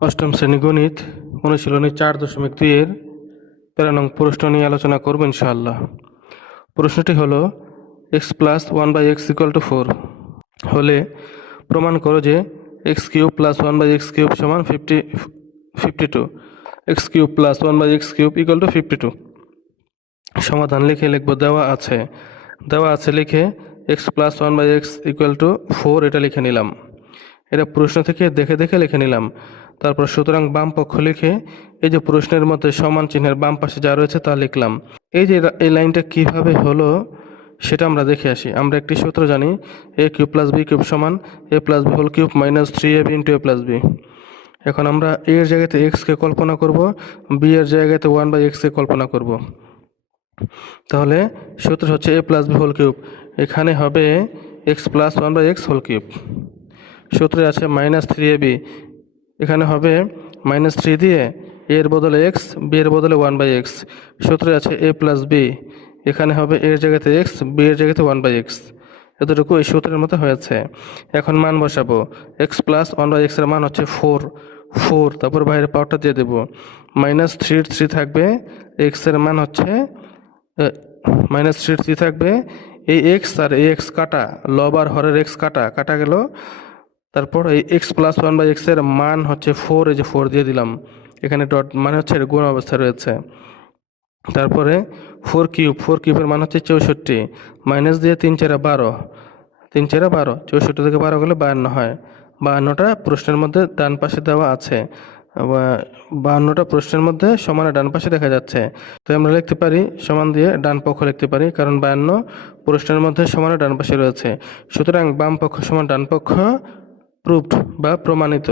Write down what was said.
অষ্টম শ্রেণী গণিত অনুশীলনী 4.2-এর 13 নং প্রশ্ন নিয়ে আলোচনা করব ইনশাআল্লাহ। প্রশ্নটি হলো x প্লাস 1/x = 4 হলে প্রমাণ করো যে x³ প্লাস 1/x³ সমান 52। x³ plus 1/x³ = 52। সমাধান লিখে লিখব দেওয়া আছে লিখে x প্লাস 1/x = 4 এটা লিখে নিলাম। এটা প্রশ্ন থেকে দেখে দেখে লিখে নিলাম। তারপর সুতরাং বাম পক্ষ লিখে এই যে প্রশ্নের মধ্যে সমান চিহ্নের বাম পাশে যা রয়েছে তা লিখলাম। এই লাইনটা কিভাবে হলো সেটা আমরা দেখে আসি। আমরা একটি সূত্র জানি, a³ + b³ = a + b³ - 3ab * a + b। এখন আমরা a এর জায়গাতে x কে কল্পনা করব, b এর জায়গাতে 1/x কে কল্পনা করব। তাহলে সূত্র হচ্ছে a + b³। এখানে হবে x + 1/x³। সূত্রে আছে -3ab, এখানে হবে -3 দিয়ে a এর বদলে x, b এর বদলে 1/x। সূত্রে আছে a + b, এখানে হবে a এর জায়গাতে x, b এর জায়গাতে 1/x। এতটুকু এই সূত্রের মতো হয়েছে। এখন মান বসাবো। x + 1/x এর মান হচ্ছে 4, তারপর বাইরের পাওয়ারটা দিয়ে দেব। -3 থাকবে, x এর মান হচ্ছে -3 থাকবে। এই x আর এই x কাটা, লব আর হরের x কাটা গেল। তারপর এই x + 1/x এর মান হচ্ছে 4, এই যে 4 দিয়ে দিলাম। এখানে ডট মানে হচ্ছে গুণ অবস্থায় রয়েছে। তারপরে 4³ এর মান হচ্ছে 64, মাইনাস দিয়ে 3 × 4 = 12, 3 × 4 = 12, 64 থেকে 12 গেলে 52 হয়। 52টা প্রশ্নের মধ্যে ডান পাশে দেওয়া আছে। 52টা প্রশ্নের মধ্যে সমানে ডান পাশে দেখা যাচ্ছে। তো আমরা লিখতে পারি সমান দিয়ে ডান পক্ষ লিখতে পারি, কারণ 52 প্রশ্নের মধ্যে সমানে ডান পাশে রয়েছে। সুতরাং বাম পক্ষ সমান ডান পক্ষ প্রুভড বা প্রমাণিত।